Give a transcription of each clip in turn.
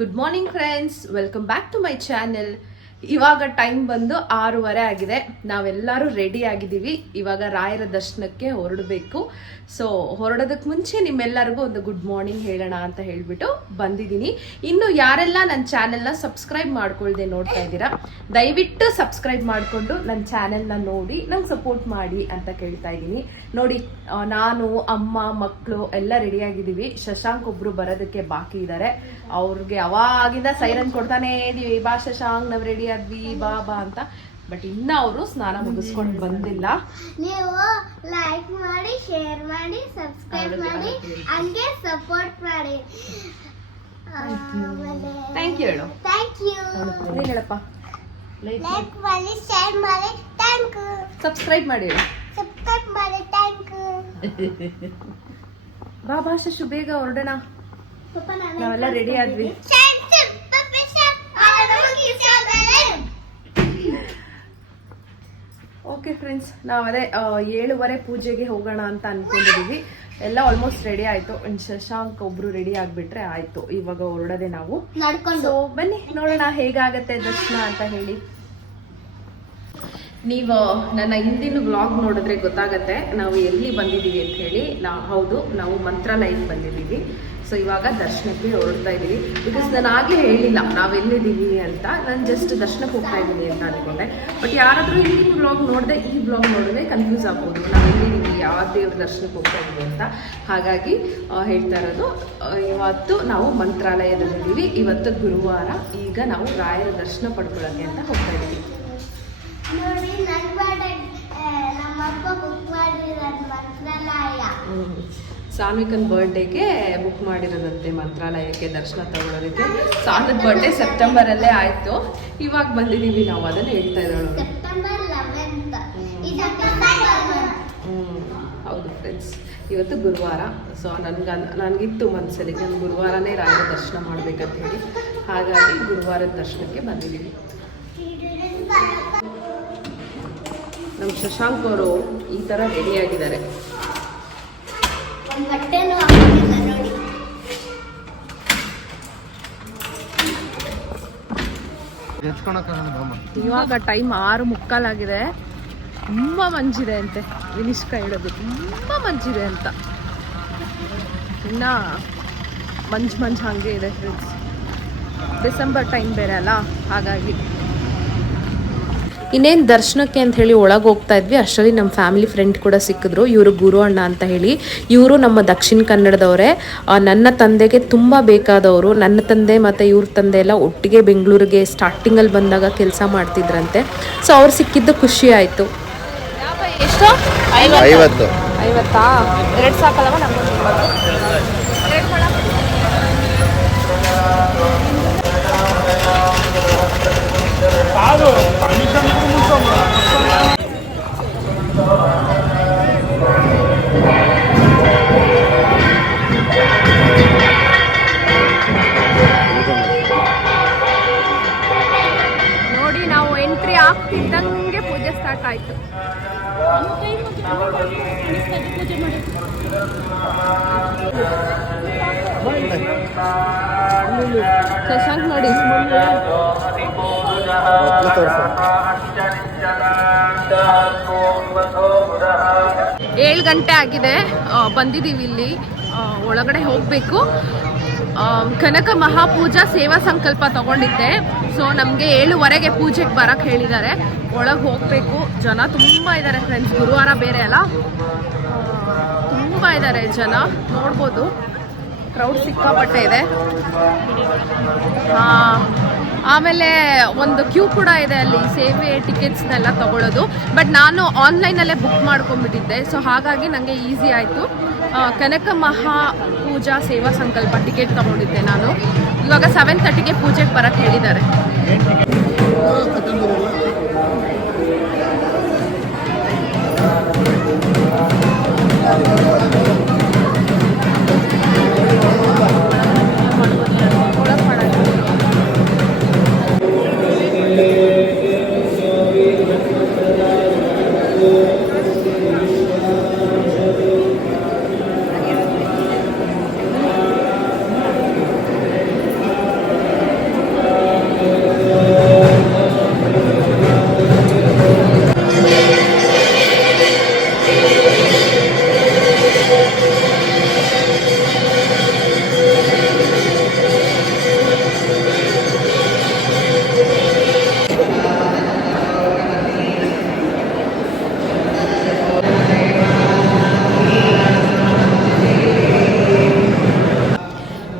Good morning friends, welcome back to my channel. ಇವಾಗ time ಬಂದು 6:30 ಆಗಿದೆ. ನಾವೆಲ್ಲರೂ ರೆಡಿ ಆಗಿದ್ದೀವಿ. ಇವಾಗ ರಾಯರ ದರ್ಶನಕ್ಕೆ ಹೊರಡಬೇಕು. ಸೊ ಹೊರಡೋದಕ್ಕೆ ಮುಂಚೆ ನಿಮ್ಮೆಲ್ಲರಿಗೂ ಒಂದು ಗುಡ್ ಮಾರ್ನಿಂಗ್ ಹೇಳೋಣ ಅಂತ ಹೇಳ್ಬಿಟ್ಟು ಬಂದಿದ್ದೀನಿ. ಇನ್ನು ಯಾರೆಲ್ಲ ನನ್ನ ಚಾನೆಲ್ನ ಸಬ್ಸ್ಕ್ರೈಬ್ ಮಾಡ್ಕೊಳ್ದೆ ನೋಡ್ತಾ ಇದ್ದೀರಾ, ದಯವಿಟ್ಟು ಸಬ್ಸ್ಕ್ರೈಬ್ ಮಾಡಿಕೊಂಡು ನನ್ನ ಚಾನೆಲ್ನ ನೋಡಿ ನಂಗೆ ಸಪೋರ್ಟ್ ಮಾಡಿ ಅಂತ ಕೇಳ್ತಾ ಇದ್ದೀನಿ. ನೋಡಿ, ನಾನು, ಅಮ್ಮ, ಮಕ್ಕಳು ಎಲ್ಲ ರೆಡಿ ಆಗಿದ್ದೀವಿ. ಶಶಾಂಕ್ ಒಬ್ರು ಬರೋದಕ್ಕೆ ಬಾಕಿ ಇದ್ದಾರೆ. ಅವ್ರಿಗೆ ಅವಾಗಿಂದ ಸೈರನ್ ಕೊಡ್ತಾನೆ ಇದೀವಿ, ಬಾ ಶಶಾಂಕ್, ನಾವು ರೆಡಿ ಆದ್ವಿ, ಬಾ ಬಾ ಅಂತ. ಬಟ್ ಇನ್ನ ಅವರು ಸ್ನಾನ ಮುಗಿಸ್ಕೊಂಡು ಬಂದಿಲ್ಲ. ನೀವು ಲೈಕ್ ಮಾಡಿ, ಶೇರ್ ಮಾಡಿ, ಸಬ್ಸ್ಕ್ರೈಬ್ ಮಾಡಿ, ಹಂಗೆ ಸಪೋರ್ಟ್ ಮಾಡಿ. ಥ್ಯಾಂಕ್ ಯು ಹೇಳು. Thank you. ಹೇಳಪ್ಪ. ಲೈಕ್ ಮಾಡಿ, ಶೇರ್ ಮಾಡಿ, ಥ್ಯಾಂಕ್ ಯು. ಸಬ್ಸ್ಕ್ರೈಬ್ ಮಾಡಿ ಹೇಳು. ಸಬ್ಸ್ಕ್ರೈಬ್ ಮಾಡಿ, ಥ್ಯಾಂಕ್ ಯು. ಬಾ ಬಾ ಶಶು, ಬೇಗ ಹೊರಡೋಣ. ನಾವೆಲ್ಲ ರೆಡಿ ಆದ್ವಿ. ಓಕೆ ಫ್ರೆಂಡ್ಸ್, ನಾವದೇ 7:30 ಪೂಜೆಗೆ ಹೋಗೋಣ ಅಂತ ಅನ್ಕೊಂಡಿದೀವಿ. ಎಲ್ಲ ಆಲ್ಮೋಸ್ಟ್ ರೆಡಿ ಆಯ್ತು. ಶಶಾಂಕ್ ಒಬ್ರು ರೆಡಿ ಆಗ್ಬಿಟ್ರೆ ಆಯ್ತು. ಇವಾಗ ಹೊರಡದೆ ನಾವು. ಸೊ ಬನ್ನಿ ನೋಡೋಣ ಹೇಗಾಗತ್ತೆ ದರ್ಶನ ಅಂತ ಹೇಳಿ. ನೀವು ನನ್ನ ಹಿಂದಿನ ವ್ಲಾಗ್ ನೋಡಿದ್ರೆ ಗೊತ್ತಾಗತ್ತೆ ನಾವು ಎಲ್ಲಿ ಬಂದಿದ್ದೀವಿ ಅಂತ ಹೇಳಿ. ಹೌದು, ನಾವು ಮಂತ್ರಾಲಯಕ್ಕೆ ಬಂದಿದ್ದೀವಿ. ಸೊ ಇವಾಗ ದರ್ಶನಕ್ಕೆ ಹೊರಡ್ತಾ ಇದ್ದೀವಿ. ಬಿಕಾಸ್ ನಾನು ಆಗಲೇ ಹೇಳಿಲ್ಲ ನಾವೆಲ್ಲಿದ್ದೀವಿ ಅಂತ. ನಾನು ಜಸ್ಟ್ ದರ್ಶನಕ್ಕೆ ಹೋಗ್ತಾ ಇದ್ದೀನಿ ಅಂತ ಅಂದ್ಕೊಂಡೆ. ಬಟ್ ಯಾರಾದರೂ ಹಿಂದಿನ ವ್ಲಾಗ್ ನೋಡಿದೆ ಈ ವ್ಲಾಗ್ ನೋಡಿದ್ರೆ ಕನ್ಫ್ಯೂಸ್ ಆಗ್ಬೋದು, ನಾವು ಎಲ್ಲಿದ್ದೀವಿ, ಯಾವ ದೇವ್ರ ದರ್ಶನಕ್ಕೆ ಹೋಗ್ತಾ ಇದ್ದೀವಿ ಅಂತ. ಹಾಗಾಗಿ ಹೇಳ್ತಾ ಇರೋದು, ಇವತ್ತು ನಾವು ಮಂತ್ರಾಲಯದಲ್ಲಿದ್ದೀವಿ. ಇವತ್ತು ಗುರುವಾರ. ಈಗ ನಾವು ರಾಯರ ದರ್ಶನ ಪಡ್ಕೊಳ್ಳೋಕ್ಕೆ ಅಂತ ಹೋಗ್ತಾ ಇದ್ದೀವಿ. ನೋಡಿ, ನಮ್ಮಪ್ಪ ಬುಕ್ ಮಾಡಿರೋದು ಮಂತ್ರಾಲಯ. ಸಾನ್ವಿಕನ್ ಬರ್ಡೇಗೆ ಬುಕ್ ಮಾಡಿರೋದಂತೆ ಮಂತ್ರಾಲಯಕ್ಕೆ ದರ್ಶನ ತಗೊಳ್ಳೋದಕ್ಕೆ. ಸಾನದ ಬರ್ಡೇ ಸೆಪ್ಟೆಂಬರಲ್ಲೇ ಆಯಿತು. ಇವಾಗ ಬಂದಿದ್ದೀವಿ ನಾವು, ಅದನ್ನು ಹೇಳ್ತಾ ಇರೋಣ. September 11th. ಹೌದು ಫ್ರೆಂಡ್ಸ್, ಇವತ್ತು ಗುರುವಾರ. ಸೊ ನನಗಿತ್ತು ಮನಸ್ಸಲ್ಲಿ ನಾನು ಗುರುವಾರನೇ ರಾಯರ ದರ್ಶನ ಮಾಡಬೇಕಂತ ಹೇಳಿ. ಹಾಗಾಗಿ ಗುರುವಾರದ ದರ್ಶನಕ್ಕೆ ಬಂದಿದ್ದೀವಿ. ನಮ್ಮ ಶಶಾಂಕ್ ಅವರು ಈ ಥರ ರೆಡಿಯಾಗಿದ್ದಾರೆ. ಇವಾಗ ಟೈಮ್ 6:45 ಆಗಿದೆ. ತುಂಬ ಮಂಜಿದೆ ಅಂತೆ. ವಿನಿಷ್ಕ ಹೇಳೋದು ತುಂಬ ಮಂಜಿದೆ ಅಂತ. ಇನ್ನ ಮಂಜು ಹಾಗೆ ಇದೆ ಫ್ರೆಂಡ್ಸ್. ಡಿಸೆಂಬರ್ ಟೈಮ್ ಬೇರೆ ಅಲ್ಲ, ಹಾಗಾಗಿ. ಇನ್ನೇನು ದರ್ಶನಕ್ಕೆ ಅಂತ ಹೇಳಿ ಒಳಗೆ ಹೋಗ್ತಾ ಇದ್ವಿ. ಅಷ್ಟರಲ್ಲಿ ನಮ್ಮ ಫ್ಯಾಮಿಲಿ ಫ್ರೆಂಡ್ ಕೂಡ ಸಿಕ್ಕಿದ್ರು. ಇವರು ಗುರು ಅಣ್ಣ ಅಂತ ಹೇಳಿ. ಇವರು ನಮ್ಮ ದಕ್ಷಿಣ ಕನ್ನಡದವರೇ. ನನ್ನ ತಂದೆಗೆ ತುಂಬ ಬೇಕಾದವರು. ನನ್ನ ತಂದೆ ಮತ್ತು ಇವ್ರ ತಂದೆ ಎಲ್ಲ ಒಟ್ಟಿಗೆ ಬೆಂಗಳೂರಿಗೆ ಸ್ಟಾರ್ಟಿಂಗಲ್ಲಿ ಬಂದಾಗ ಕೆಲಸ ಮಾಡ್ತಿದ್ರಂತೆ. ಸೊ ಅವ್ರು ಸಿಕ್ಕಿದ್ದು ಖುಷಿ ಆಯಿತು. ಎಷ್ಟು? 50. 50? 2 ಸಾಕಲ್ಲವ ನಮ್ಮೊಂದು? ನೋಡಿ, ನಾವು ಎಂಟ್ರಿ ಆಗ್ತಿದ್ದಂಗೆ ಪೂಜೆ ಸ್ಟಾರ್ಟ್ ಆಯ್ತು. ಶಶಾಂಕ್ ನೋಡಿ, 7 ಗಂಟೆ ಆಗಿದೆ. ಬಂದಿದ್ದೀವಿ ಇಲ್ಲಿ. ಒಳಗಡೆ ಹೋಗಬೇಕು. ಕನಕ ಮಹಾಪೂಜಾ ಸೇವಾ ಸಂಕಲ್ಪ ತಗೊಂಡಿದ್ದೆ. ಸೊ ನಮಗೆ 7:15ಗೆ ಪೂಜೆಗೆ ಬರಕ್ಕೆ ಹೇಳಿದ್ದಾರೆ. ಒಳಗೆ ಹೋಗಬೇಕು. ಜನ ತುಂಬ ಇದ್ದಾರೆ ಫ್ರೆಂಡ್ಸ್. ಗುರುವಾರ ಬೇರೆ ಅಲ್ಲ, ತುಂಬ ಇದ್ದಾರೆ ಜನ. ನೋಡ್ಬೋದು, ಕ್ರೌಡ್ ಸಿಕ್ಕಾಪಟ್ಟೆ ಇದೆ. ಆಮೇಲೆ ಒಂದು ಕ್ಯೂ ಕೂಡ ಇದೆ ಅಲ್ಲಿ, ಸೇವೆ ಟಿಕೆಟ್ಸ್ನೆಲ್ಲ ತಗೊಳ್ಳೋದು. ಬಟ್ ನಾನು ಆನ್ಲೈನಲ್ಲೇ ಬುಕ್ ಮಾಡ್ಕೊಂಡ್ಬಿಟ್ಟಿದ್ದೆ. ಸೊ ಹಾಗಾಗಿ ನನಗೆ ಈಸಿ ಆಯಿತು. ಕನಕ ಮಹಾಪೂಜಾ ಸೇವಾ ಸಂಕಲ್ಪ ಟಿಕೆಟ್ ತಗೊಂಡಿದ್ದೆ ನಾನು. ಇವಾಗ 7:30ಗೆ ಪೂಜೆಗೆ ಬರಕ್ಕೆ ಹೇಳಿದ್ದಾರೆ.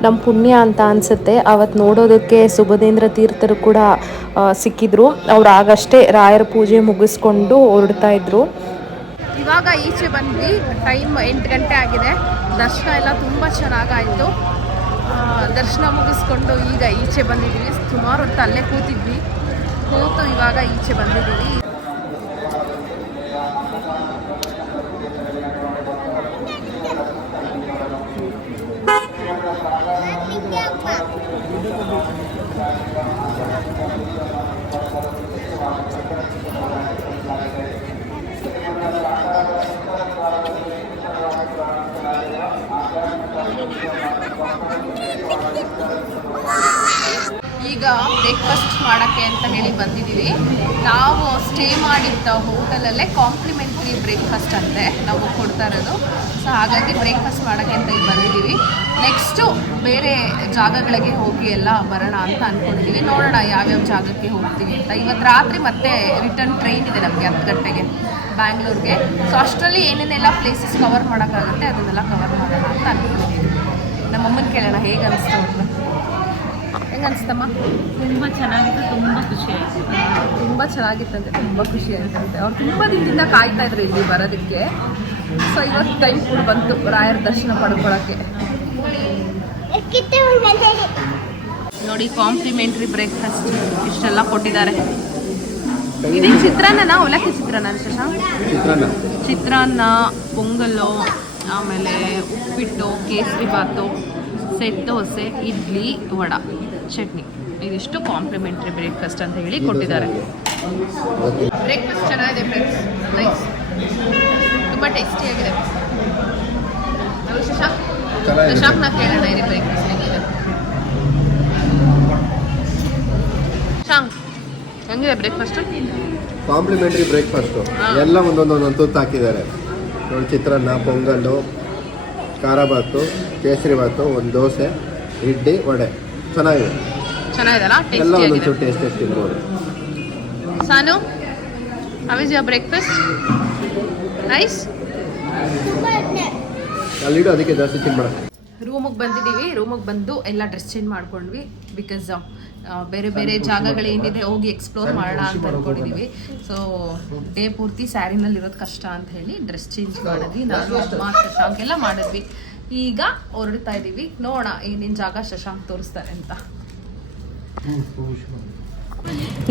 ನಮ್ಮ ಪುಣ್ಯ ಅಂತ ಅನಿಸುತ್ತೆ. ಅವತ್ತು ನೋಡೋದಕ್ಕೆ ಸುಬುಧೇಂದ್ರ ತೀರ್ಥರು ಕೂಡ ಸಿಕ್ಕಿದ್ರು. ಅವ್ರು ಆಗಷ್ಟೇ ರಾಯರ ಪೂಜೆ ಮುಗಿಸ್ಕೊಂಡು ಹೊರಡ್ತಾ ಇದ್ರು. ಇವಾಗ ಈಚೆ ಬಂದ್ವಿ, ಟೈಮ್ 8 ಗಂಟೆ ಆಗಿದೆ. ದರ್ಶನ ಎಲ್ಲ ತುಂಬ ಚೆನ್ನಾಗಾಯಿತು. ದರ್ಶನ ಮುಗಿಸ್ಕೊಂಡು ಈಗ ಈಚೆ ಬಂದಿದ್ದೀವಿ. ಸುಮಾರು ಹೊತ್ತು ಅಲ್ಲೇ ಕೂತು ಇವಾಗ ಈಚೆ ಬಂದಿದ್ದೀವಿ. ಈಗ ಬ್ರೇಕ್ಫಾಸ್ಟ್ ಮಾಡೋಕ್ಕೆ ಅಂತ ಹೇಳಿ ಬಂದಿದ್ದೀವಿ. ನಾವು ಸ್ಟೇ ಮಾಡಿದ್ದ ಹೋಟೆಲಲ್ಲೇ ಕಾಂಪ್ಲಿಮೆಂಟ್ರಿ ಬ್ರೇಕ್ಫಾಸ್ಟ್ ಅಂತೆ ನಾವು ಕೊಡ್ತಾ ಇರೋದು. ಸೊ ಹಾಗಾಗಿ ಬ್ರೇಕ್ಫಾಸ್ಟ್ ಮಾಡೋಕ್ಕೆ ಅಂತ ಇಲ್ಲಿ ಬಂದಿದ್ದೀವಿ. ನೆಕ್ಸ್ಟು ಬೇರೆ ಜಾಗಗಳಿಗೆ ಹೋಗಿ ಎಲ್ಲ ಬರೋಣ ಅಂತ ಅಂದ್ಕೊಂಡಿದ್ದೀವಿ. ನೋಡೋಣ ಯಾವ್ಯಾವ ಜಾಗಕ್ಕೆ ಹೋಗ್ತೀವಿ ಅಂತ. ಇವತ್ತು ರಾತ್ರಿ ಮತ್ತೆ ರಿಟರ್ನ್ ಟ್ರೈನ್ ಇದೆ ನಮಗೆ 10 ಗಂಟೆಗೆ ಬ್ಯಾಂಗ್ಳೂರಿಗೆ. ಸೊ ಅಷ್ಟರಲ್ಲಿ ಏನೇನೆಲ್ಲ ಪ್ಲೇಸಸ್ ಕವರ್ ಮಾಡೋಕ್ಕಾಗುತ್ತೆ ಅದನ್ನೆಲ್ಲ ಕವರ್ ಮಾಡೋಣ ಅಂತ ಅಂದ್ಕೊಂಡಿದ್ದೀವಿ. ನಮ್ಮಮ್ಮನ ಕೇಳೋಣ ಹೇಗೆ ಅನಿಸ್ತಾ ಅವ್ರನ್ನ. ಹೆಂಗೆ ಅನಿಸ್ತಮ್ಮ? ತುಂಬ ಚೆನ್ನಾಗಿತ್ತು, ತುಂಬ ಖುಷಿ ಆಯಿತು. ತುಂಬ ಚೆನ್ನಾಗಿತ್ತಂತೆ, ತುಂಬ ಖುಷಿ ಆಯ್ತಂತೆ. ಅವ್ರು ತುಂಬ ದಿನದಿಂದ ಕಾಯ್ತಾ ಇದ್ರು ಇಲ್ಲಿ ಬರೋದಕ್ಕೆ. ಸೊ ಇವತ್ತು ಟೈಮ್ ಕೂಡ ಬಂತು ರಾಯರ ದರ್ಶನ ಪಡ್ಕೊಳ್ಳೋಕ್ಕೆ. ನೋಡಿ ಕಾಂಪ್ಲಿಮೆಂಟ್ರಿ ಬ್ರೇಕ್ಫಾಸ್ಟ್ ಇಷ್ಟೆಲ್ಲ ಕೊಟ್ಟಿದ್ದಾರೆ. ಇದೇ ಚಿತ್ರಾನ್ನ, ಅವಲಕ್ಕಿ ಚಿತ್ರಾನ್ನ ಚಿತ್ರಾನ್ನ, ಪೊಂಗಲ್ಲು, ಆಮೇಲೆ ಉಪ್ಪಿಟ್ಟು, ಕೇಸರಿ ಬಾತು, ಸೆಟ್ ದೋಸೆ, ಇಡ್ಲಿ, ವಡ, ಚಟ್ನಿ, ಇದಿಷ್ಟು ಕಾಂಪ್ಲಿಮೆಂಟ್ರಿ ಬ್ರೇಕ್ಫಾಸ್ಟ್ ಅಂತ ಹೇಳಿ ಕೊಟ್ಟಿದ್ದಾರೆ. ಬ್ರೇಕ್ಫಾಸ್ಟ್ ಚೆನ್ನಾಗಿದೆ ಫ್ರೆಂಡ್ಸ್, ನೈಸ್, ತುಂಬ ಟೇಸ್ಟಿಯಾಗಿದೆ. ಶಶಾಂಕ್ನ ಕೇಳೋಣ ಇದು ಬ್ರೇಕ್ಫಾಸ್ಟ್ ಹೇಗಿದೆ. ಶಶಾಂಕ್ ಹೆಂಗಿದೆ ಬ್ರೇಕ್ಫಾಸ್ಟ್? ಕಾಂಪ್ಲಿಮೆಂಟ್ರಿ ಬ್ರೇಕ್ಫಾಸ್ಟು ಎಲ್ಲ ಒಂದೊಂದೊಂದು ತುತ್ತು ಹಾಕಿದ್ದಾರೆ ನೋಡಿ. ಚಿತ್ರಾನ್ನ, ಪೊಂಗಲ್ಲು, ಖಾರ ಬಾತು, ಕೇಸರಿ ಬಾತು, ಒಂದು ದೋಸೆ, ಇಡ್ಲಿ, ವಡೆ, ಚೆನ್ನಾಗಿದೆಲ್ಲ, ಎಲ್ಲ ಒಂದೊಂದು ಟೇಸ್ಟ್ ತಿನ್ಬೋದು. Sanu, how is your breakfast? Nice. ಅಲ್ಲಿಡು, ಅದಕ್ಕೆ ಜಾಸ್ತಿ ತಿನ್ಬೇಡ. ರೂಮಿಗೆ ಬಂದಿದ್ದೀವಿ. ರೂಮಿಗೆ ಬಂದು ಎಲ್ಲ ಡ್ರೆಸ್ ಚೇಂಜ್ ಮಾಡ್ಕೊಂಡ್ವಿ. ಬಿಕಾಸ್ ಬೇರೆ ಬೇರೆ ಜಾಗಗಳೇನಿದೆ ಹೋಗಿ ಎಕ್ಸ್ಪ್ಲೋರ್ ಮಾಡೋಣ ಅಂತ ಅಂದ್ಕೊಂಡಿದ್ದೀವಿ. ಸೊ ಡೇ ಪೂರ್ತಿ ಸ್ಯಾರಿನಲ್ಲಿರೋದು ಕಷ್ಟ ಅಂತ ಹೇಳಿ ಡ್ರೆಸ್ ಚೇಂಜ್ ಮಾಡಿದ್ವಿ. ನಾನು, ಅಮ್ಮ, ಶಶಾಂಕ್ ಎಲ್ಲ ಮಾಡಿದ್ವಿ. ಈಗ ಹೊರಡ್ತಾ ಇದ್ದೀವಿ. ನೋಡೋಣ ಏನೇನು ಜಾಗ ಶಶಾಂಕ್ ತೋರಿಸ್ತಾರೆ ಅಂತ.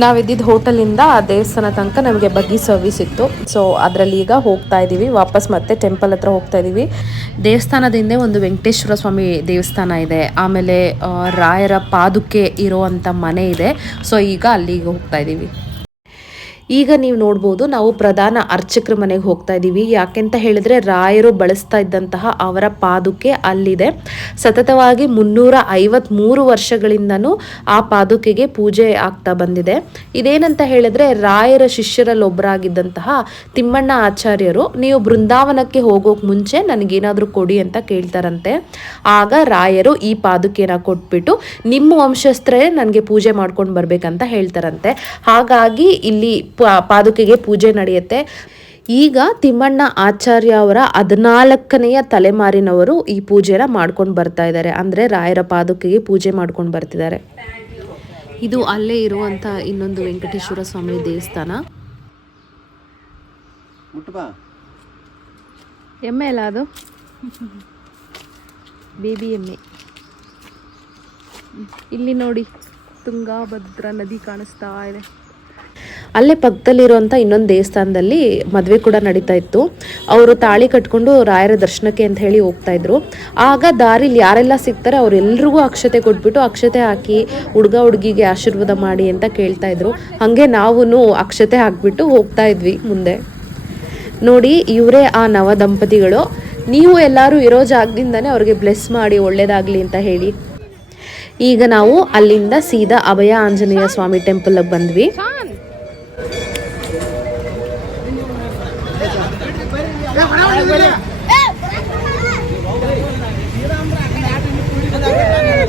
ನಾವಿದ್ದಿದ್ದು ಹೋಟೆಲಿಂದ ದೇವಸ್ಥಾನ ತನಕ ನಮಗೆ ಬಗ್ಗಿ ಸರ್ವಿಸ್ ಇತ್ತು. ಸೊ ಅದರಲ್ಲಿ ಈಗ ಹೋಗ್ತಾ ಇದ್ದೀವಿ. ವಾಪಸ್ ಮತ್ತೆ ಟೆಂಪಲ್ ಹತ್ರ ಹೋಗ್ತಾ ಇದ್ದೀವಿ. ದೇವಸ್ಥಾನದಿಂದ ಒಂದು ವೆಂಕಟೇಶ್ವರ ಸ್ವಾಮಿ ದೇವಸ್ಥಾನ ಇದೆ, ಆಮೇಲೆ ರಾಯರ ಪಾದುಕೆ ಇರೋವಂಥ ಮನೆ ಇದೆ. ಸೊ ಈಗ ಅಲ್ಲಿಗೆ ಹೋಗ್ತಾ ಇದ್ದೀವಿ. ಈಗ ನೀವು ನೋಡ್ಬೋದು, ನಾವು ಪ್ರಧಾನ ಅರ್ಚಕರ ಮನೆಗೆ ಹೋಗ್ತಾ ಇದ್ದೀವಿ. ಯಾಕೆಂತ ಹೇಳಿದ್ರೆ ರಾಯರು ಬಳಸ್ತಾ ಇದ್ದಂತಹ ಅವರ ಪಾದುಕೆ ಅಲ್ಲಿದೆ. ಸತತವಾಗಿ 353 ವರ್ಷಗಳಿಂದನೂ ಆ ಪಾದುಕೆಗೆ ಪೂಜೆ ಆಗ್ತಾ ಬಂದಿದೆ. ಇದೇನಂತ ಹೇಳಿದ್ರೆ ರಾಯರ ಶಿಷ್ಯರಲ್ಲಿ ಒಬ್ಬರಾಗಿದ್ದಂತಹ ತಿಮ್ಮಣ್ಣ ಆಚಾರ್ಯರು ನೀವು ಬೃಂದಾವನಕ್ಕೆ ಹೋಗೋಕೆ ಮುಂಚೆ ನನಗೇನಾದರೂ ಕೊಡಿ ಅಂತ ಕೇಳ್ತಾರಂತೆ. ಆಗ ರಾಯರು ಈ ಪಾದುಕೆನ ಕೊಟ್ಬಿಟ್ಟು ನಿಮ್ಮ ವಂಶಸ್ಥರೇ ನನಗೆ ಪೂಜೆ ಮಾಡ್ಕೊಂಡು ಬರ್ಬೇಕಂತ ಹೇಳ್ತಾರಂತೆ. ಹಾಗಾಗಿ ಇಲ್ಲಿ ಪಾದುಕೆಗೆ ಪೂಜೆ ನಡೆಯುತ್ತೆ. ಈಗ ತಿಮ್ಮಣ್ಣ ಆಚಾರ್ಯ ಅವರ 14ನೇ ತಲೆಮಾರಿನವರು ಈ ಪೂಜೆನ ಮಾಡ್ಕೊಂಡು ಬರ್ತಾ ಇದ್ದಾರೆ. ಅಂದರೆ ರಾಯರ ಪಾದುಕೆಗೆ ಪೂಜೆ ಮಾಡ್ಕೊಂಡು ಬರ್ತಿದ್ದಾರೆ. ಇದು ಅಲ್ಲೇ ಇರುವಂಥ ಇನ್ನೊಂದು ವೆಂಕಟೇಶ್ವರ ಸ್ವಾಮಿ ದೇವಸ್ಥಾನ. ಎಮ್ಮೆ ಅಲ್ಲ ಅದು, ಬೇಬಿ ಎಮ್ಮೆ. ಇಲ್ಲಿ ನೋಡಿ ತುಂಗಾಭದ್ರಾ ನದಿ ಕಾಣಿಸ್ತಾ ಇದೆ. ಅಲ್ಲೇ ಪಕ್ಕದಲ್ಲಿರುವಂಥ ಇನ್ನೊಂದು ದೇವಸ್ಥಾನದಲ್ಲಿ ಮದುವೆ ಕೂಡ ನಡೀತಾ ಇತ್ತು. ಅವರು ತಾಳಿ ಕಟ್ಕೊಂಡು ರಾಯರ ದರ್ಶನಕ್ಕೆ ಅಂತ ಹೇಳಿ ಹೋಗ್ತಾ ಇದ್ರು. ಆಗ ದಾರಿಲಿ ಯಾರೆಲ್ಲ ಸಿಗ್ತಾರೆ ಅವರೆಲ್ರಿಗೂ ಅಕ್ಷತೆ ಕೊಟ್ಬಿಟ್ಟು ಅಕ್ಷತೆ ಹಾಕಿ ಹುಡುಗ ಹುಡುಗಿಗೆ ಆಶೀರ್ವಾದ ಮಾಡಿ ಅಂತ ಕೇಳ್ತಾ ಇದ್ರು. ಹಾಗೆ ನಾವು ಅಕ್ಷತೆ ಹಾಕ್ಬಿಟ್ಟು ಹೋಗ್ತಾ ಇದ್ವಿ ಮುಂದೆ. ನೋಡಿ ಇವರೇ ಆ ನವ ದಂಪತಿಗಳು. ನೀವು ಎಲ್ಲರೂ ಇರೋ ಜಾಗದಿಂದನೇ ಅವ್ರಿಗೆ ಬ್ಲೆಸ್ ಮಾಡಿ ಒಳ್ಳೇದಾಗಲಿ ಅಂತ ಹೇಳಿ. ಈಗ ನಾವು ಅಲ್ಲಿಂದ ಸೀದಾ ಅಭಯ ಆಂಜನೇಯ ಸ್ವಾಮಿ ಟೆಂಪಲ್ಗೆ ಬಂದ್ವಿ.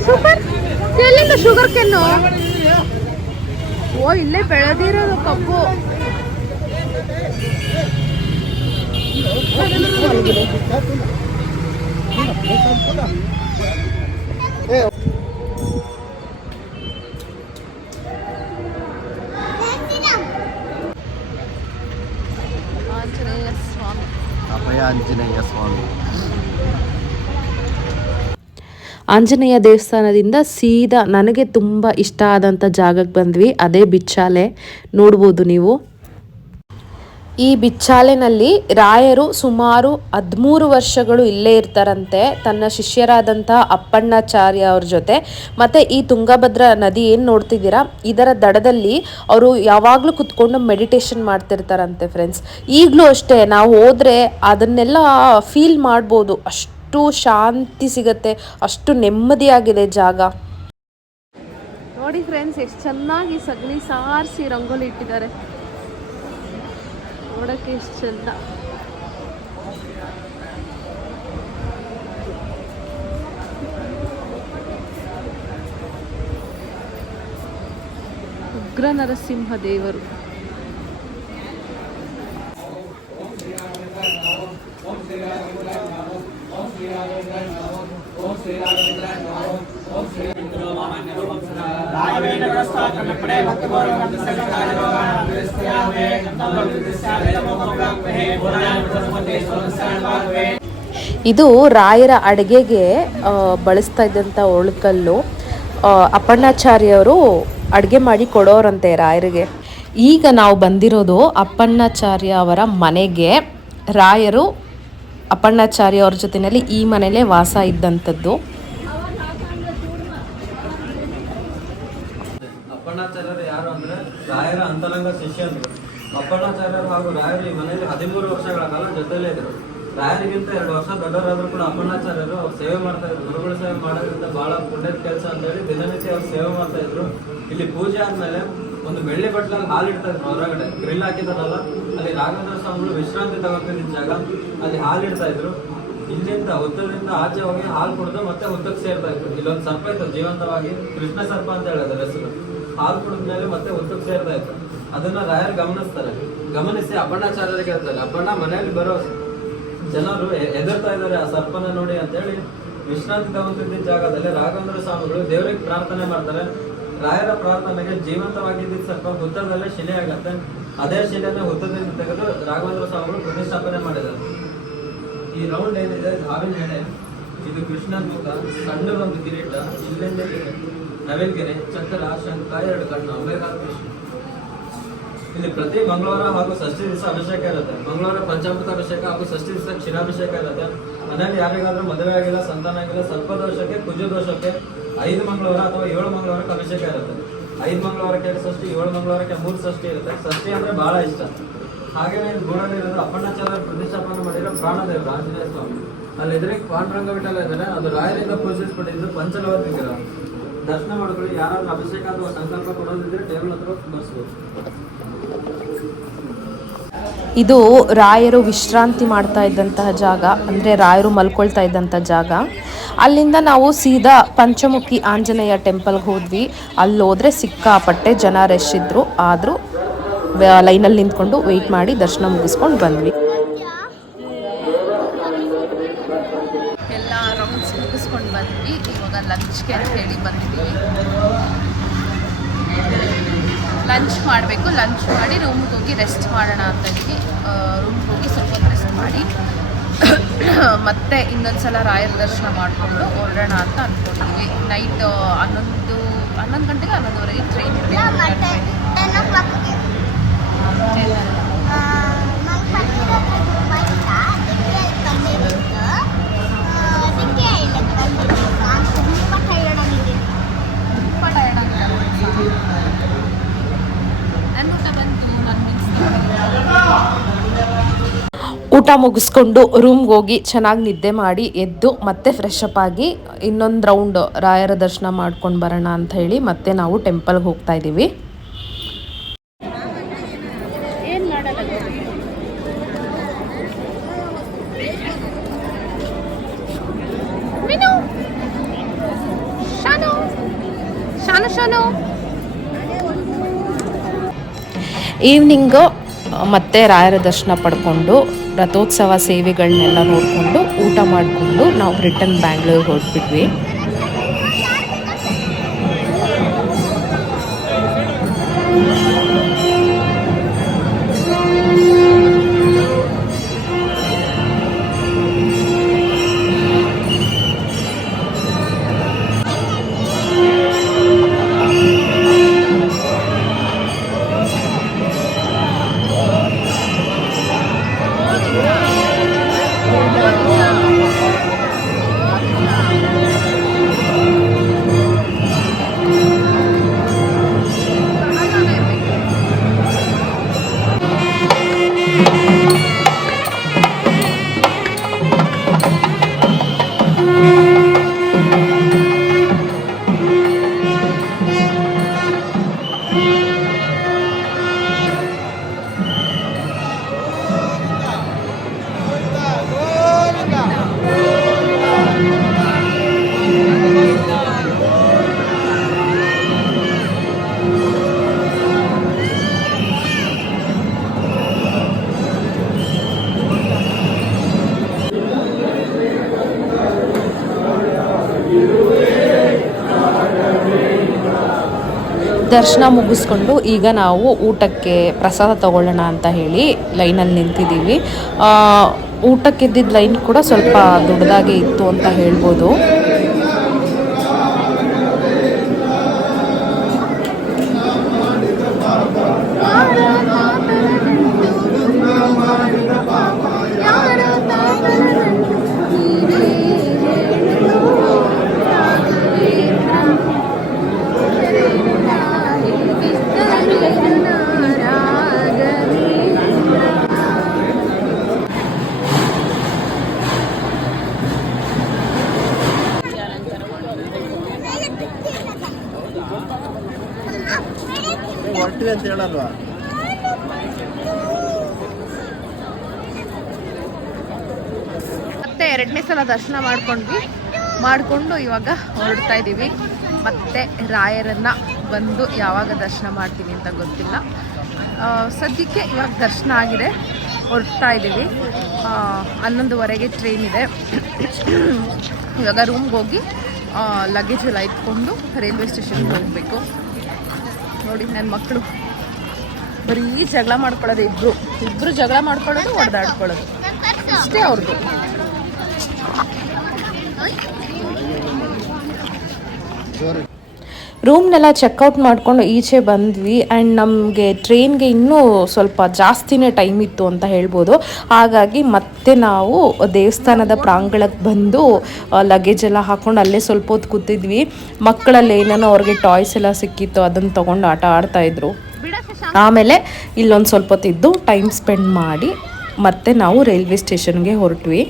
ಸೂಪರ್. ಎಲ್ಲಿಂದ ಶುಗರ್ ಕೆನ್ನು? ಓ, ಇಲ್ಲೇ ಬೆಳೆದಿರೋದು ಕಬ್ಬು. ಆಂಜನೇಯ ಸ್ವಾಮಿ. ಅಭಯ ಆಂಜನೇಯ ಸ್ವಾಮಿ. ಆಂಜನೇಯ ದೇವಸ್ಥಾನದಿಂದ ಸೀದಾ ನನಗೆ ತುಂಬ ಇಷ್ಟ ಆದಂಥ ಜಾಗಕ್ಕೆ ಬಂದ್ವಿ. ಅದೇ ಬಿಚ್ಚಾಲೆ ನೋಡ್ಬೋದು ನೀವು. ಈ ಬಿಚ್ಚಾಲೆನಲ್ಲಿ ರಾಯರು ಸುಮಾರು 13 ವರ್ಷಗಳು ಇಲ್ಲೇ ಇರ್ತಾರಂತೆ ತನ್ನ ಶಿಷ್ಯರಾದಂಥ ಅಪ್ಪಣ್ಣಾಚಾರ್ಯ ಅವ್ರ ಜೊತೆ. ಮತ್ತು ಈ ತುಂಗಭದ್ರಾ ನದಿ ಏನು ನೋಡ್ತಿದ್ದೀರಾ, ಇದರ ದಡದಲ್ಲಿ ಅವರು ಯಾವಾಗಲೂ ಕುತ್ಕೊಂಡು ಮೆಡಿಟೇಷನ್ ಮಾಡ್ತಿರ್ತಾರಂತೆ ಫ್ರೆಂಡ್ಸ್. ಈಗಲೂ ಅಷ್ಟೇ ನಾವು ಹೋದರೆ ಅದನ್ನೆಲ್ಲ ಫೀಲ್ ಮಾಡ್ಬೋದು. ಅಷ್ಟು ಶಾಂತಿ ಸಿಗತ್ತೆ, ಅಷ್ಟು ನೆಮ್ಮದಿಯಾಗಿದೆ ಜಾಗ. ನೋಡಿ ಫ್ರೆಂಡ್ಸ್, ಎಷ್ಟು ಚೆನ್ನಾಗಿ ಸಗಣಿ ಸಾರಿಸಿ ರಂಗೋಲಿ ಇಟ್ಟಿದ್ದಾರೆ. ನೋಡೋಕ್ಕೆ ಎಷ್ಟು ಚಂದ. ಉಗ್ರ ನರಸಿಂಹ ದೇವರು. ಇದು ರಾಯರ ಅಡುಗೆಗೆ ಬಳಸ್ತಾ ಇದ್ದಂಥ ಒಳಕಲ್ಲು. ಅಪ್ಪಣ್ಣಾಚಾರ್ಯವರು ಅಡುಗೆ ಮಾಡಿ ಕೊಡೋರಂತೆ ರಾಯರಿಗೆ. ಈಗ ನಾವು ಬಂದಿರೋದು ಅಪ್ಪಣ್ಣಾಚಾರ್ಯ ಅವರ ಮನೆಗೆ. ರಾಯರು ಅಪ್ಪಣ್ಣಾಚಾರ್ಯ ಅವ್ರ ಜೊತೆಯಲ್ಲಿ ಈ ಮನೇಲೇ ವಾಸ ಇದ್ದಂಥದ್ದು. ಅಪ್ಪಣ್ಣಾಚಾರ್ಯರು ಯಾರು ಅಂದ್ರೆ ರಾಯರ ಅಂತರಂಗ ಶಿಷ್ಯರು. ಅಪ್ಪಣ್ಣಾಚಾರ್ಯರು ಹಾಗೂ ರಾಯರು ಈ ಮನೆಯಲ್ಲಿ 13 ವರ್ಷಗಳ ಕಾಲ ಜೊತೆಲೇ ಇದ್ರು. ರಾಯರಿಗಿಂತ 2 ವರ್ಷ ದೊಡ್ಡವರಾದ್ರೂ ಕೂಡ ಅಪ್ಪಣ್ಣಾಚಾರ್ಯರು ಅವ್ರು ಸೇವೆ ಮಾಡ್ತಾ ಇದ್ರು. ಗುರುಗಳ ಸೇವೆ ಮಾಡೋದ್ರಿಂದ ಬಹಳ ಪುಣ್ಯದ ಕೆಲಸ ಅಂತ ಹೇಳಿ ದಿನನಿತ್ಯ ಅವ್ರು ಸೇವೆ ಮಾಡ್ತಾ ಇದ್ರು. ಇಲ್ಲಿ ಪೂಜೆ ಆದ್ಮೇಲೆ ಒಂದು ಬೆಳ್ಳಿ ಬಟ್ಲಲ್ಲಿ ಹಾಲು ಇಡ್ತಾ ಇದ್ರು. ಹೊರಗಡೆ ಗ್ರಿಲ್ ಹಾಕಿದಾರಲ್ಲ, ಅಲ್ಲಿ ರಾಘವೇಂದ್ರ ಸ್ವಾಮಿಗಳು ವಿಶ್ರಾಂತಿ ತಗೊಂಡಿದ್ದ ಜಾಗ, ಅಲ್ಲಿ ಹಾಲು ಇಡ್ತಾ ಇದ್ರು. ಇಲ್ಲಿಂದ ಹುತ್ತದಿಂದ ಆಚೆ ಹೋಗಿ ಹಾಲು ಕುಡಿದು ಮತ್ತೆ ಹುತ್ತಕ್ಕೆ ಸೇರ್ತಾ ಇದ್ರು. ಇಲ್ಲೊಂದು ಸರ್ಪ ಇತ್ತು ಜೀವಂತವಾಗಿ, ಕೃಷ್ಣ ಸರ್ಪ ಅಂತ ಹೇಳಿದ್ರು ಹೆಸರು. ಹಾಲು ಕುಡಿದ್ಮೇಲೆ ಮತ್ತೆ ಹುತ್ತಕ್ಕೆ ಸೇರ್ತಾ ಇತ್ತು. ಅದನ್ನ ರಾಯರು ಗಮನಿಸ್ತಾರೆ. ಗಮನಿಸಿ ಅಪ್ಪಣ್ಣಾಚಾರ್ಯರಿಗೆ ಹೇಳ್ತಾರೆ, ಅಪ್ಪಣ್ಣ ಮನೆಯಲ್ಲಿ ಬರೋ ಜನರು ಎದುರ್ತಾ ಇದ್ದಾರೆ ಆ ಸರ್ಪನ ನೋಡಿ ಅಂತ ಹೇಳಿ ವಿಶ್ರಾಂತಿ ತಗೊಂಡಿದ್ದ ಜಾಗದಲ್ಲಿ ರಾಘವೇಂದ್ರ ಸ್ವಾಮಿಗಳು ದೇವರಿಗೆ ಪ್ರಾರ್ಥನೆ ಮಾಡ್ತಾರೆ. ರಾಯರ ಪ್ರಾರ್ಥನೆಗೆ ಜೀವಂತವಾಗಿದ್ದ ಸರ್ಪ ಹುತ್ತದಲ್ಲೇ ಶಿಲೆ ಆಗತ್ತೆ. ಅದೇ ಶಿಲೆನ ಹುತ್ತದಿಂದ ತೆಗೆದು ರಾಘವೇಂದ್ರ ಸ್ವಾಮಿಗಳು ಪ್ರತಿಷ್ಠಾಪನೆ ಮಾಡಿದ್ದಾರೆ. ಈ ರೌಂಡ್ ಏನಿದೆ ಹಾವಿನ ಎಡೆ, ಇದು ಕೃಷ್ಣನ ಮುಖ, ಸಣ್ಣದೊಂದು ಕಿರೀಟ, ಇಲ್ಲಿಂದ ನವಿಲ್ಗೆರೆ, ಚಕ್ರ, ಶಂಖ, 2 ಕಣ್ಣು, ಅಂಬೇಗಾಲ ಕೃಷ್ಣ. ಇಲ್ಲಿ ಪ್ರತಿ ಮಂಗಳವಾರ ಹಾಗೂ ಷಷ್ಠಿ ದಿವಸ ಅಭಿಷೇಕ ಇರುತ್ತೆ. ಮಂಗಳವಾರ ಪಂಚಾಮೃತ ಅಭಿಷೇಕ ಹಾಗೂ ಷಷ್ಠಿ ದಿವಸ ಕ್ಷೀರಾಭಿಷೇಕ ಇರುತ್ತೆ. ಮನೇಲಿ ಯಾರಿಗಾದ್ರೂ ಮದುವೆ ಆಗಿಲ್ಲ, ಸಂತಾನ ಆಗಿಲ್ಲ, ಸ್ವಲ್ಪ ದೋಷಕ್ಕೆ, ಕುಜ ದೋಷಕ್ಕೆ 5 ಮಂಗಳವಾರ ಅಥವಾ 7 ಮಂಗಳವಾರಕ್ಕೆ ಅಭಿಷೇಕ ಇರುತ್ತೆ. 5 ಮಂಗಳವಾರಕ್ಕೆ ಷಷ್ಠಿ, 7 ಮಂಗಳವಾರಕ್ಕೆ 3 ಷಷ್ಠಿ ಇರುತ್ತೆ. ಷಷ್ಠಿ ಅಂದ್ರೆ ಬಹಳ ಇಷ್ಟ. ಹಾಗೇನೆ ಇಲ್ಲಿ ಗೂಡಲ್ಲಿ ಇರೋದು ಅಪ್ಪಣ್ಣಾಚಾರ್ಯರು ಪ್ರತಿಷ್ಠಾಪನೆ ಮಾಡಿರೋ ಪ್ರಾಣದೇವರು ಆಂಜನೇಯ ಸ್ವಾಮಿ. ಅಲ್ಲಿ ಎದುರಿಗೆ ಪಾಂಡುರಂಗ ವಿಠಲ ಇದ್ದಾರೆ. ಅದು ರಾಯರಿಂದ ಪೂಜಿಸಲ್ಪಟ್ಟಿದ್ದು ಪಂಚಲೋಹ ವಿಗ್ರಹ. ದರ್ಶನ ಮಾಡ್ಕೊಳ್ಳಿ. ಯಾರಾದ್ರೂ ಅಭಿಷೇಕ ಅಥವಾ ಸಂಕಲ್ಪ ಕೊಡೋದಿದ್ರೆ ಟೇಬಲ್ ಹತ್ರ ಬರ್ಸ್ಬೋದು. ಇದು ರಾಯರು ವಿಶ್ರಾಂತಿ ಮಾಡ್ತಾ ಇದ್ದಂತಹ ಜಾಗ, ಅಂದರೆ ರಾಯರು ಮಲ್ಕೊಳ್ತಾ ಇದ್ದಂಥ ಜಾಗ. ಅಲ್ಲಿಂದ ನಾವು ಸೀದಾ ಪಂಚಮುಖಿ ಆಂಜನೇಯ ಟೆಂಪಲ್ಗೆ ಹೋದ್ವಿ. ಅಲ್ಲಿ ಹೋದರೆ ಸಿಕ್ಕಾಪಟ್ಟೆ ಜನ ರಶ್ ಇದ್ದರು. ಆದರೂ ಲೈನಲ್ಲಿ ನಿಂತ್ಕೊಂಡು ವೆಯ್ಟ್ ಮಾಡಿ ದರ್ಶನ ಮುಗಿಸ್ಕೊಂಡು ಬಂದ್ವಿ. ಎಲ್ಲ ರೌಂಡ್ಸ್ ಮುಗಿಸ್ಕೊಂಡು ಬಂದ್ವಿ. ಇವಾಗ ಲಂಚ್ಗೆ ಅಂತ ಹೇಳಿ ಬಂದಿದ್ದೀವಿ. ಲಂಚ್ ಮಾಡಬೇಕು. ಲಂಚ್ ಮಾಡಿ ರೂಮ್ಗೆ ಹೋಗಿ ರೆಸ್ಟ್ ಮಾಡೋಣ ಅಂತ ಇದ್ವಿ. ರೂಮ್ಗೆ ಹೋಗಿ ಸ್ವಲ್ಪ ರೆಸ್ಟ್ ಮಾಡಿ ಮತ್ತೆ ಇನ್ನೊಂದು ಸಲ ರಾಯರ ದರ್ಶನ ಮಾಡಿಕೊಂಡು ಹೊರಡೋಣ ಅಂತ ಅಂದ್ಕೊಂಡಿದ್ವಿ. ನೈಟ್ 11 ಗಂಟೆಗೆ 11:30 ಟ್ರೈನ್ ಊಟ ಮುಗಿಸ್ಕೊಂಡು ರೂಮ್ಗೆ ಹೋಗಿ ಚೆನ್ನಾಗಿ ನಿದ್ದೆ ಮಾಡಿ ಎದ್ದು ಮತ್ತೆ ಫ್ರೆಶ್ ಅಪ್ ಆಗಿ ಇನ್ನೊಂದು ರೌಂಡ್ ರಾಯರ ದರ್ಶನ ಮಾಡ್ಕೊಂಡು ಬರೋಣ ಅಂತ ಹೇಳಿ ಮತ್ತೆ ನಾವು ಟೆಂಪಲ್ಗೆ ಹೋಗ್ತಾ ಇದ್ದೀವಿ. ಈವ್ನಿಂಗು ಮತ್ತೆ ರಾಯರ ದರ್ಶನ ಪಡ್ಕೊಂಡು ರಥೋತ್ಸವ ಸೇವೆಗಳನ್ನೆಲ್ಲ ನೋಡಿಕೊಂಡು ಊಟ ಮಾಡಿಕೊಂಡು ನಾವು ರಿಟರ್ನ್ ಬ್ಯಾಂಗ್ಳೂರ್ಗೆ ಹೊರಟ್ಬಿಟ್ವಿ. ದರ್ಶನ ಮುಗಿಸ್ಕೊಂಡು ಈಗ ನಾವು ಊಟಕ್ಕೆ ಪ್ರಸಾದ ತಗೊಳ್ಳೋಣ ಅಂತ ಹೇಳಿ ಲೈನಲ್ಲಿ ನಿಂತಿದ್ದೀವಿ. ಊಟಕ್ಕಿದ್ದಿದ್ದ ಲೈನ್ ಕೂಡ ಸ್ವಲ್ಪ ದೊಡ್ಡದಾಗೆ ಇತ್ತು ಅಂತ ಹೇಳ್ಬೋದು. ಹೊರಟಿವಿ ಅಂತ ಹೇಳಲ್ವಾ? ಮತ್ತೆ 2ನೇ ಸಲ ದರ್ಶನ ಮಾಡಿಕೊಂಡು ಇವಾಗ ಹೊರಡ್ತಾ ಇದ್ದೀವಿ. ಮತ್ತೆ ರಾಯರನ್ನ ಬಂದು ಯಾವಾಗ ದರ್ಶನ ಮಾಡ್ತೀವಿ ಅಂತ ಗೊತ್ತಿಲ್ಲ. ಸದ್ಯಕ್ಕೆ ಇವಾಗ ದರ್ಶನ ಆಗಿದೆ, ಹೊರಡ್ತಾ ಇದ್ದೀವಿ. 11:15ಗೆ ಟ್ರೈನ್ ಇದೆ. ಇವಾಗ ರೂಮ್ಗೆ ಹೋಗಿ ಲಗೇಜ್ ಎಲ್ಲ ಇಟ್ಕೊಂಡು ರೈಲ್ವೆ ಸ್ಟೇಷನ್ಗೆ ಹೋಗಬೇಕು. ನೋಡಿ ನನ್ನ ಮಕ್ಕಳು ಬರೀ ಜಗಳ ಮಾಡ್ಕೊಳ್ಳೋದು, ಇಬ್ರು ಜಗಳ ಮಾಡ್ಕೊಳ್ಳೋದು, ಹೊಡೆದಾಡ್ಕೊಳ್ಳೋದು ಅಷ್ಟೇ ಅವ್ರದ್ದು. ರೂಮ್ನೆಲ್ಲ ಚೆಕ್ಔಟ್ ಮಾಡಿಕೊಂಡು ಈಚೆ ಬಂದ್ವಿ. ಆ್ಯಂಡ್ ನಮಗೆ ಟ್ರೈನ್ಗೆ ಇನ್ನೂ ಸ್ವಲ್ಪ ಜಾಸ್ತಿನೇ ಟೈಮ್ ಇತ್ತು ಅಂತ ಹೇಳ್ಬೋದು. ಹಾಗಾಗಿ ಮತ್ತೆ ನಾವು ದೇವಸ್ಥಾನದ ಪ್ರಾಂಗಣಕ್ಕೆ ಬಂದು ಲಗೇಜ್ ಎಲ್ಲ ಹಾಕ್ಕೊಂಡು ಅಲ್ಲೇ ಸ್ವಲ್ಪ ಹೊತ್ತು ಕೂತಿದ್ವಿ. ಮಕ್ಕಳಲ್ಲಿ ಏನೇನೋ ಅವ್ರಿಗೆ ಟಾಯ್ಸ್ ಎಲ್ಲ ಸಿಕ್ಕಿತ್ತು, ಅದನ್ನು ತೊಗೊಂಡು ಆಟ ಆಡ್ತಾಯಿದ್ರು. ಆಮೇಲೆ ಇಲ್ಲೊಂದು ಸ್ವಲ್ಪ ಹೊತ್ತಿದ್ದು ಟೈಮ್ ಸ್ಪೆಂಡ್ ಮಾಡಿ ಮತ್ತೆ ನಾವು ರೈಲ್ವೆ ಸ್ಟೇಷನ್ಗೆ ಹೊರಟ್ವಿ.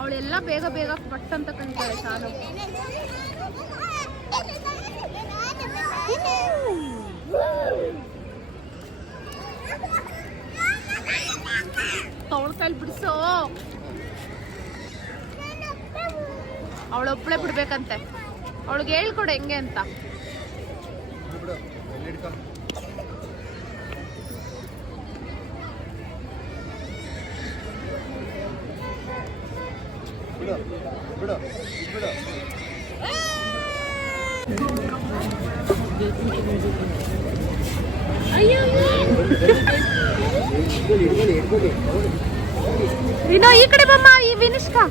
ಅವಳೆಲ್ಲ ಬೇಗ ಬೇಗ ಪಟ್ ಅಂತ ಕಾಣ್ತಾಳೆ ಸಾನು. ಅವಳ ಕೈಲಿ ಬಿಡಿಸೋ, ಅವಳೊಬ್ಬಳೆ ಬಿಡ್ಬೇಕಂತೆ. ಅವಳಿಗೆ ಹೇಳ್ಕೊಡು ಹೆಂಗೆ ಅಂತ. ವಿನೋ ಈ ಕಡೆ ಬಮ್ಮ. ಈ ವಿನಿಷ್ಕಾ,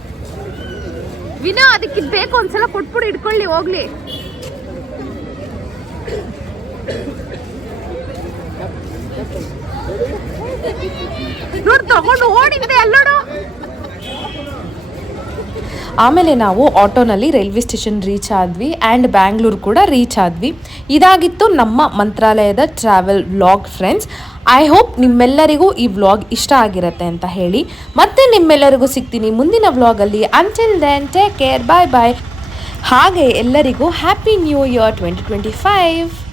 ವಿನೋ ಅದಕ್ಕೆ ಬೇಕು ಒಂದ್ಸಲ ಕೊಟ್ಬಿಡು, ಇಟ್ಕೊಳ್ಳಿ ಹೋಗ್ಲಿ. ನೋಡ್ ತಗೊಂಡು ಓಡಿದ್ದೆ ಅಲ್ಲೋಡು. ಆಮೇಲೆ ನಾವು ಆಟೋನಲ್ಲಿ ರೈಲ್ವೆ ಸ್ಟೇಷನ್ ರೀಚ್ ಆದ್ವಿ ಆ್ಯಂಡ್ ಬ್ಯಾಂಗ್ಳೂರು ಕೂಡ ರೀಚ್ ಆದ್ವಿ. ಇದಾಗಿತ್ತು ನಮ್ಮ ಮಂತ್ರಾಲಯದ travel vlog friends. I hope ನಿಮ್ಮೆಲ್ಲರಿಗೂ ಈ ವ್ಲಾಗ್ ಇಷ್ಟ ಆಗಿರುತ್ತೆ ಅಂತ ಹೇಳಿ ಮತ್ತೆ ನಿಮ್ಮೆಲ್ಲರಿಗೂ ಸಿಗ್ತೀನಿ ಮುಂದಿನ ವ್ಲಾಗಲ್ಲಿ. ಅಂಟಿಲ್ ದೆನ್ ಟೇಕ್ ಕೇರ್, ಬಾಯ್ ಬಾಯ್. ಹಾಗೆ ಎಲ್ಲರಿಗೂ ಹ್ಯಾಪಿ ನ್ಯೂ ಇಯರ್ 2025.